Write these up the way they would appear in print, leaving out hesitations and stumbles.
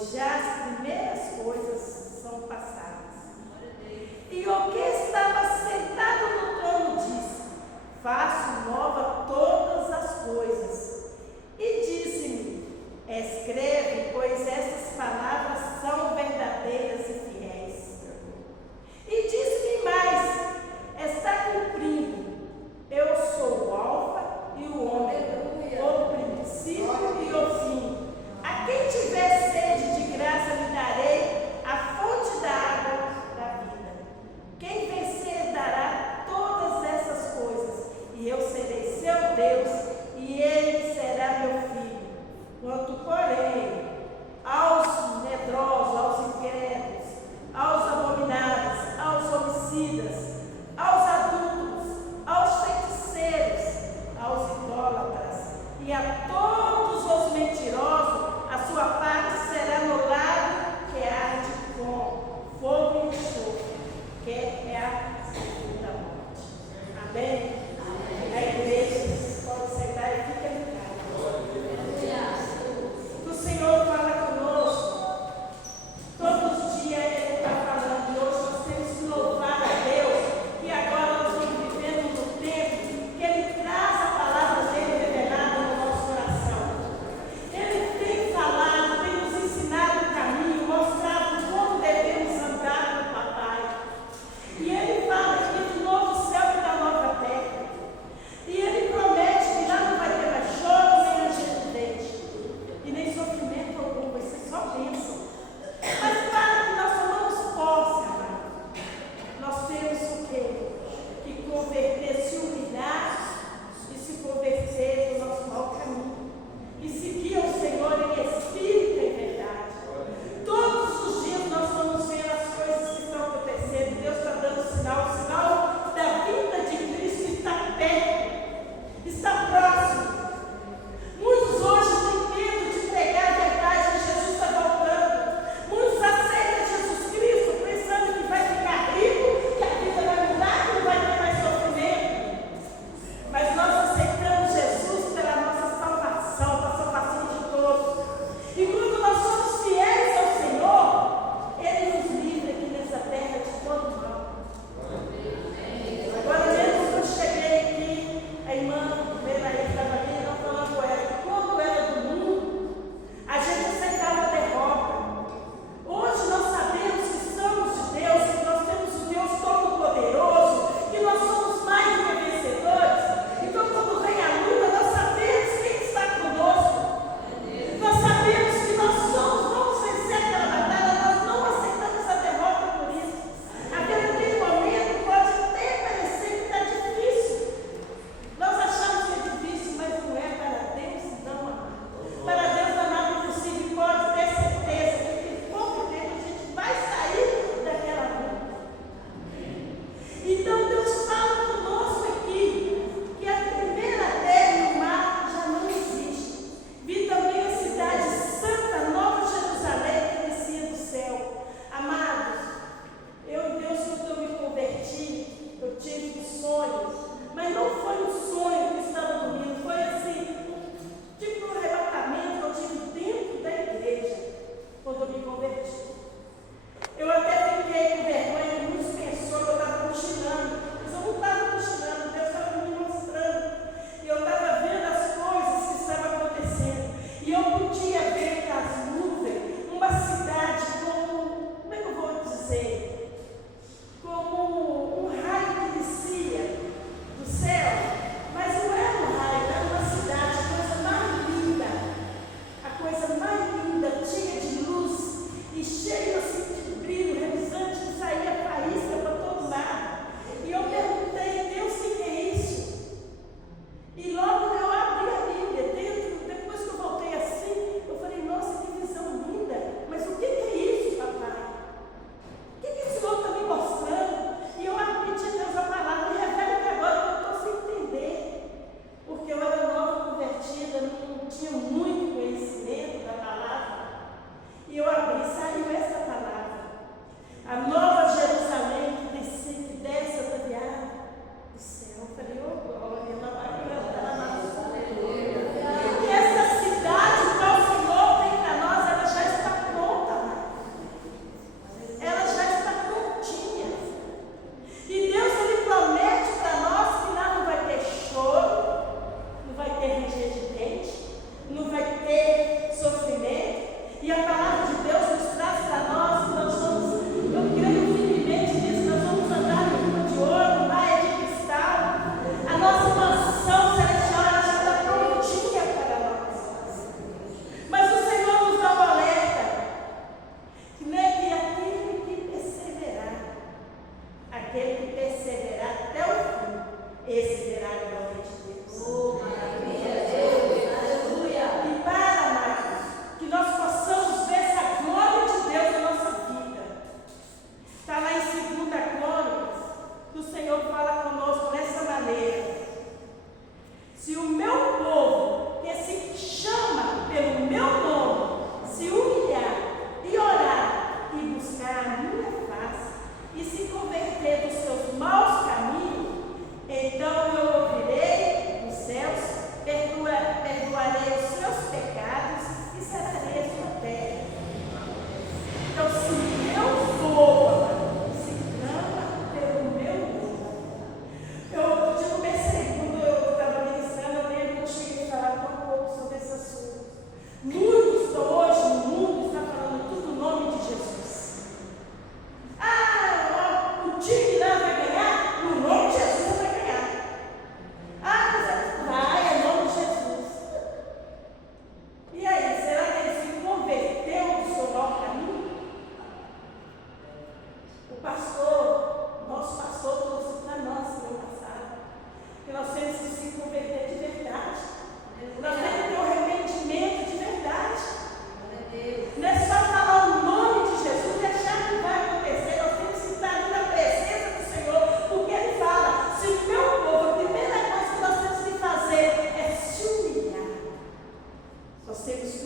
pois já as primeiras coisas são passadas. E o que estava sentado no trono disse: faço nova todas as coisas. E disse-me: escreve, pois essas palavras são verdadeiras e fiéis. E disse-me mais: está cumprindo. Eu sou o Alfa e o Ômega, o princípio e o fim. A quem tiver sede de graça lhe darei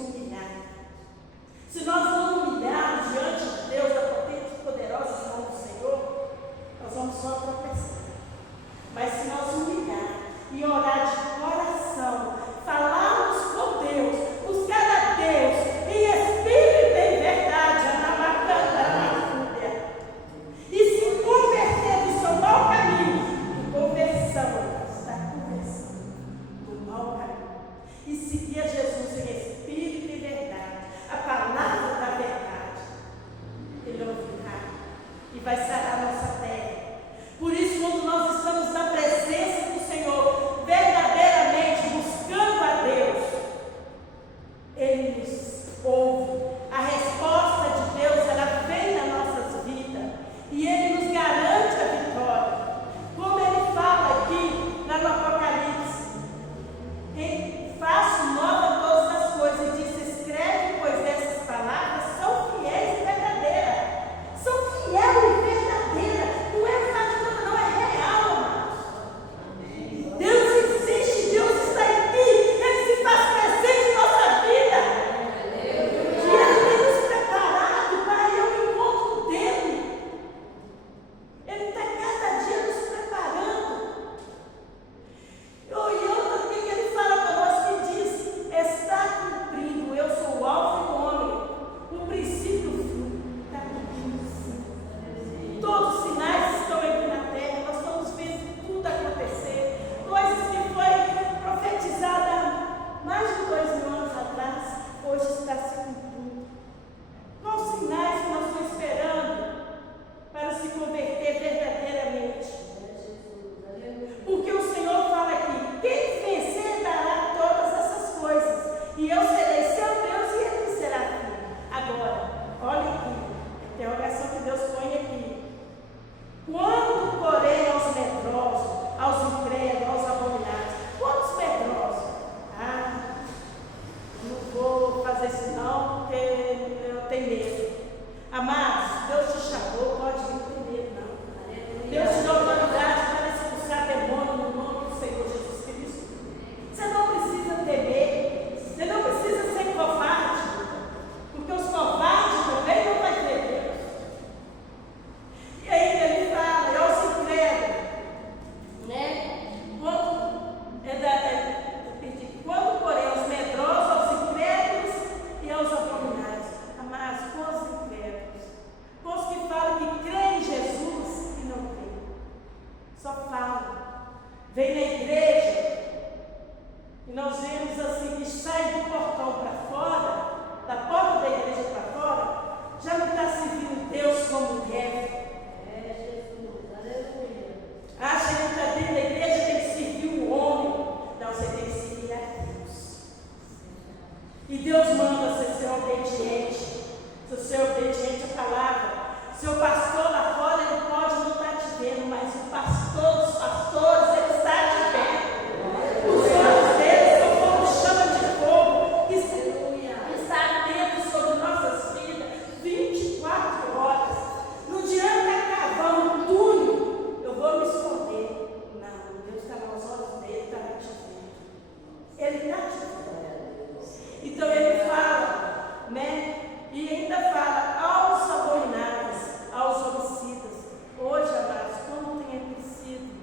humilhar. Se nós não humilharmos diante de Deus, da potente e poderosa mão do Senhor, nós vamos só tropeçar. Mas se nós humilhar e orar de coração, falarmos com Deus, buscar a Deus em espírito e em verdade, e se converter do seu mau caminho, conversão, está conversando do mau caminho, e seguir a Jesus em espírito e verdade, a palavra da verdade, Ele ouvirá e vai sarar a nossa terra. Por isso, quando nós estamos na presença do Senhor, verdadeiramente buscando a Deus, Ele nos ouve. A resposta de Deus, ela vem nas nossas vidas e Ele nos garante a vitória. Como Ele fala aqui lá no Apocalipse, faço nova todas as coisas, e diz: escreve, pois essas palavras são fiéis e verdadeiras. São fiéis e verdadeiras. Não é fácil, não, é real, amados. Deus existe, Deus está aqui, Ele se faz presente em nossa vida. E Ele tem nos preparado para ir ao encontro dEle. Ele está cada dia nos preparando. E outra coisa que Ele fala para nós, que diz: está cumprindo, eu sou o alfa e o ômega, o princípio e o fim. Está cumprindo, sim. Todos os sinais estão aqui na terra, nós estamos vendo tudo acontecer. Coisas que foi profetizada há mais de 2000 anos atrás, hoje está se cumprindo. Quais sinais que nós estamos esperando para se converter verdadeiramente? Porque o Senhor fala aqui: quem vencer dará todas essas coisas, e eu serei seu Deus e ele será filho. Agora, olha aqui, a interrogação que Deus põe aqui. Quando, porém, aos medrosos, aos incrédulos, aos abominados, quantos medrosos? Não vou fazer isso não, porque eu tenho medo. Amados, Deus te chamou, pode vir ter medo não. Deus te dá autoridade para expulsar demônio no nome do Senhor Jesus Cristo. Você não precisa temer, você não precisa ser covarde, porque os covardes também não vai ter Deus. E ainda Ele fala: e aos incrédulos, né? Quando, porém, aos medrosos, aos incrédulos e aos abominados. Amados, com os incrédulos, com os que falam que creem em Jesus e não creem, só falam, vem na igreja, e nós vemos assim, que sai do portão para fora, da porta da igreja para fora, já não está servindo Deus como deve. Acha que está dentro da igreja, tem que servir o homem. Não, você tem que servir a Deus. E Deus manda você ser obediente. Se você é obediente à palavra, seu pastor lá fora, ele pode não estar te vendo, mas o pastor dos pastores, ele está te vendo. Os olhos dele são como chama de fogo, que está atento sobre nossas vidas 24 horas. Não adianta cavar um túnel, eu vou me esconder. Não, Deus está nos olhos dele, está te vendo. Ele está te vendo. Então ele fala, né? E ainda fala aos abominados, aos homicidas. Hoje, amados, como tem acontecido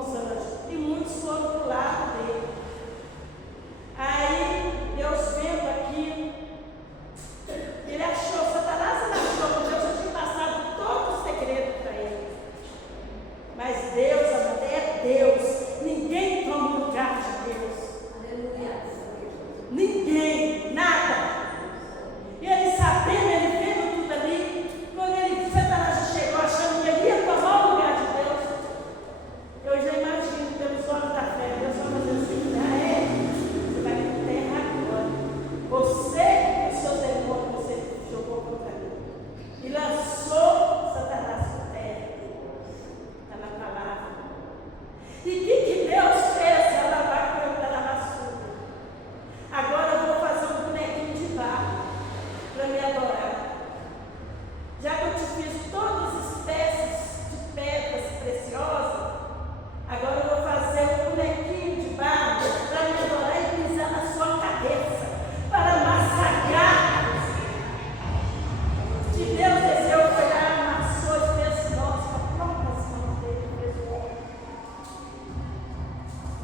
os anjos. E muitos foram para o lado dele. Aí, Deus vendo aquilo, ele achou, Satanás achou que Deus já tinha passado todo o segredo para ele. Mas Deus, amada, é Deus. Ninguém toma o lugar de Deus. Aleluia. Ninguém, nada. E ele sabendo, ele vendo tudo ali, quando Satanás chegou achando que ele ia tomar o lugar de Deus, eu já imagino pelos olhos da fé, Deus vai fazer assim, você vai me enterrar agora. Você e os seus demônios, você jogou contra mim. E lançou Satanás por terra. Está na palavra. E o que Deus fez? Ela vai perguntar na vassoura. Agora eu vou fazer um bonequinho de barro para me adorar. Já que eu te fiz todas as espécies de pedras preciosas, agora eu vou fazer um bonequinho de barro para me adorar e pisar na sua cabeça, para massacrar. De Deus desceu, foi lá, amassou e fez nós com a própria mão dele, fez o homem.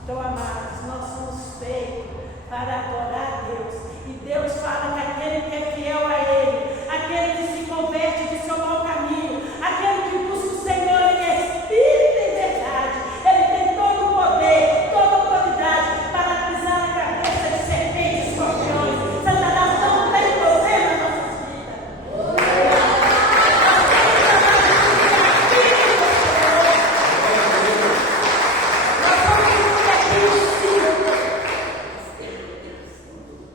Então, amados, nós somos feitos para adorar a Deus. E Deus fala que aquele que é fiel a Ele, aquele que se converte de seu mau caminho, aquele que busca o Senhor, Ele é Espírito e verdade. Ele tem todo o poder, toda a autoridade para pisar na cabeça de serpentes e escorpiões. Satanás não tem poder na nossa vida.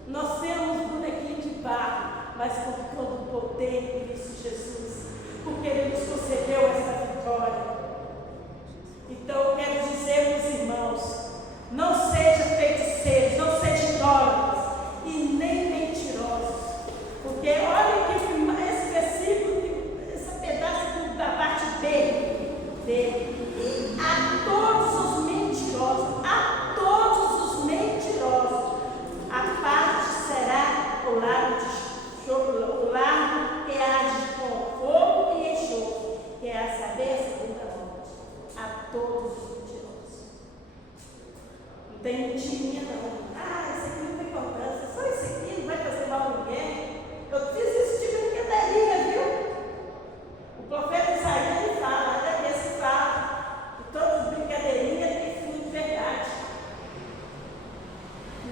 Nós temos bonequinho de barro, mas com todo o poder em Cristo Jesus, porque Ele nos concedeu essa vitória. Então eu quero dizer, meus irmãos, não seja feiticeiros, não seja idólatras e nem mentirosos, porque olha que esse versículo, esse pedaço da parte dele, a todos os mentirosos, a parte será o lago que age com fogo e enxofre, que é a saber a segunda morte. A todos os mentirosos. Não tem mentirinha não. Isso aqui não tem importância, só isso aqui, não vai fazer mal a ninguém. Eu fiz isso de brincadeirinha, viu? O profeta Isaías, ele fala, até esse fala, que todas as brincadeirinhas têm fundo de verdade.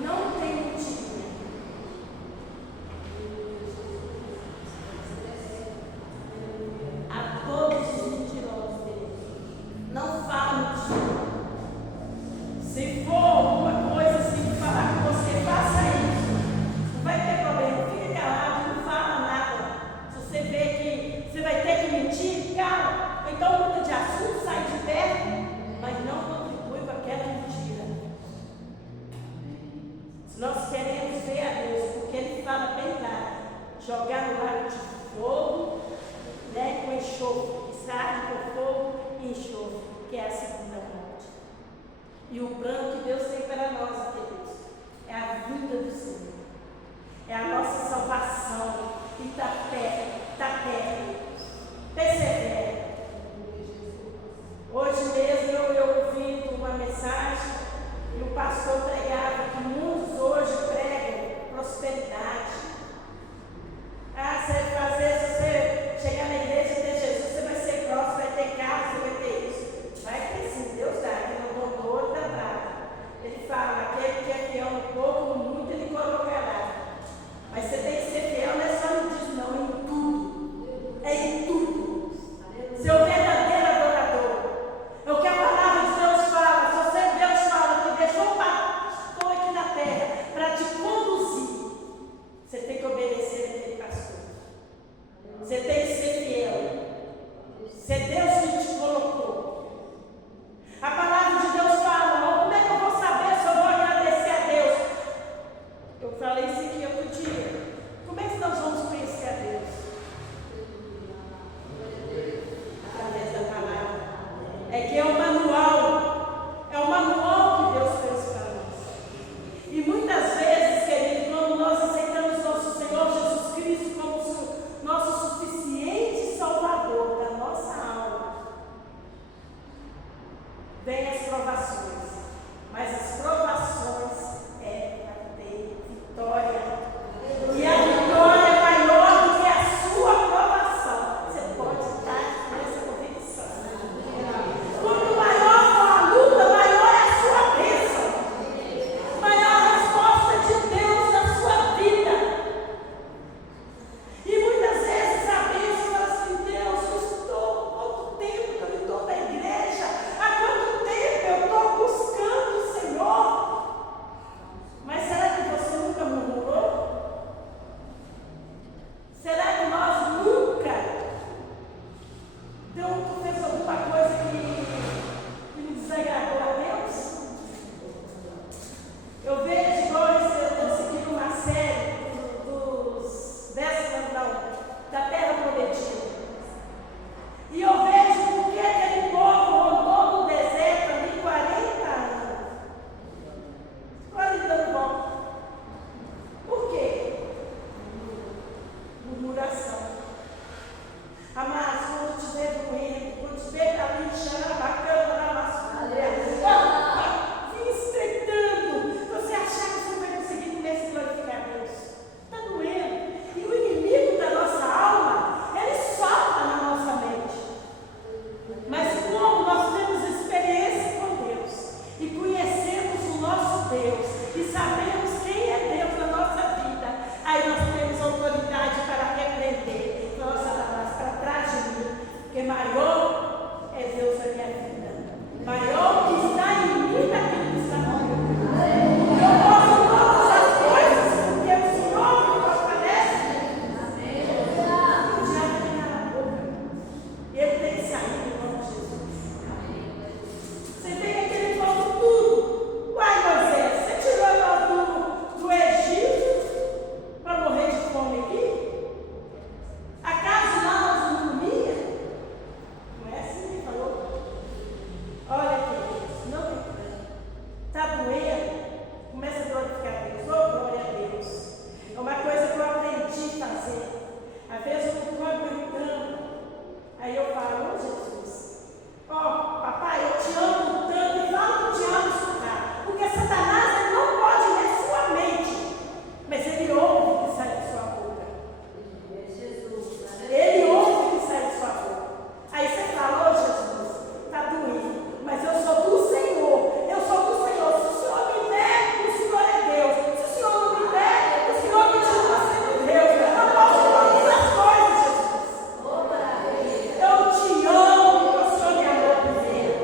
Não tem mentirinha. A todos os mentirosos dele. Não fala mentira. Se for alguma coisa assim, falar com você, faça isso. Não vai ter problema. Fica calado, não fala nada. Se você vê que você vai ter que mentir, cala. Então muda de assunto, sai de perto, mas não contribui com aquela mentira. Nós queremos ver a Deus, porque Ele fala bem claro, jogar no lago de fogo, né, com enxofre, sarde com fogo e enxofre, que é a segunda morte. E o plano que Deus tem para nós, queridos, é a vinda do Senhor, é a nossa salvação, e está perto. Persevere. Hoje mesmo eu ouvi uma mensagem e o pastor pregava que muitos hoje pregam prosperidade. Se você chegar na igreja e ter Jesus, você vai ser próspero, vai ter carro, você vai ter isso. Vai ter sim, Deus dá, que não dou ouro da prata. Ele fala, aquele que é fiel no pouco, no muito, Ele colocará. Mas você tem que ser fiel, não é só no disso, não, em tudo. É em tudo. Seu verdadeiro adorador. É o que a palavra de Deus fala. Se você, Deus fala que deixou um pastor aqui na terra para te conduzir, você tem que obedecer aquele pastor. Você tem que ser fiel. Se é Deus que te colocou. A palavra de Deus fala, como é que eu vou saber se eu vou agradecer a Deus? Eu falei isso aqui outro dia. Como é que nós vamos conhecer a Deus? Através da palavra. É que é o manual. É o manual que Deus fez para nós. E muitas vezes, querido, quando nós aceitamos nosso Senhor Jesus Cristo como nosso suficiente Salvador da nossa alma, maior é Deus na minha vida. Maior que está em mim daquilo que está no meu. Eu posso todas as coisas porque o Senhor me fortalece. O diabo tem na boca. E ele tem que sair em nome de Jesus. Você tem aquele povo tudo. Uai, Moisés, você tirou nós do Egito para morrer de fome aqui? Acaso lá nós não comíamos? Não é assim que ele falou? Olha, queridos, não tem problema. Está doendo? Começa a glorificar a Deus. Oh, glória a Deus. É uma coisa que eu aprendi a fazer. Às vezes eu estou aguentando. Aí eu falo, oh Jesus, ó, papai, eu te amo tanto e falo que te amo escutar. Porque Satanás ele não pode ler sua mente, mas ele ouve o que sai de sua boca. Ele ouve o que sai de sua boca. Aí você fala, oh Jesus, está doendo, mas eu sou do Senhor. Eu sou do Senhor. Se o Senhor me der, o Senhor é Deus. Se o Senhor não me der, o Senhor continua sendo Deus. Eu não posso todas as coisas, Jesus. Eu te amo, porque o Senhor me amou primeiro.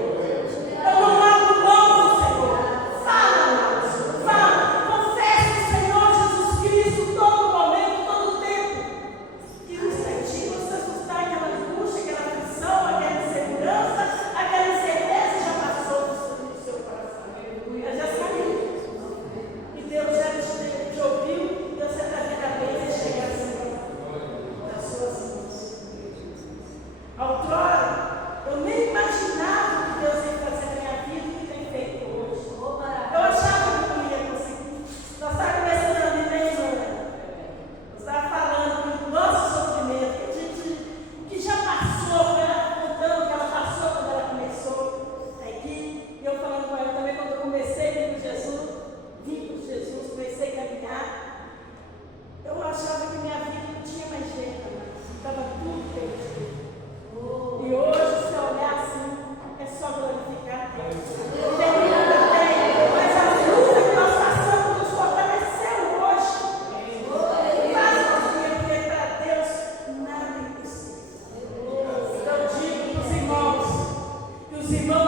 Eu não abro mão do Senhor. Fala, amados, fala. Confesse o Senhor Jesus Cristo todo momento, todo tempo. Que no instantinho você assustar aquela angústia, aquela aflição, aquela insegurança, aquela incerteza já passou do seu coração. Ela já saiu. E Deus já te ouviu e você está vendo a bênção chegar assim nas suas mãos. Outrora, eu nem imaginava que Deus ia fazer na minha vida o que tem feito hoje. Eu achava que não ia conseguir. Nós estávamos conversando ali bem, nós estávamos falando do nosso sofrimento, que já passou, foi ela contando que ela passou quando ela começou a equipe. E eu falando com ela também, quando eu comecei a vir com Jesus, comecei a caminhar, eu achava que minha vida não tinha mais jeito, estava tudo perdido. E hoje, se olhar assim, é só glorificar a Deus. Tem nada, tem, mas a luta que nós passamos nos fortaleceu hoje. Faz porque para Deus nada é impossível. Eu digo para os irmãos, que os irmãos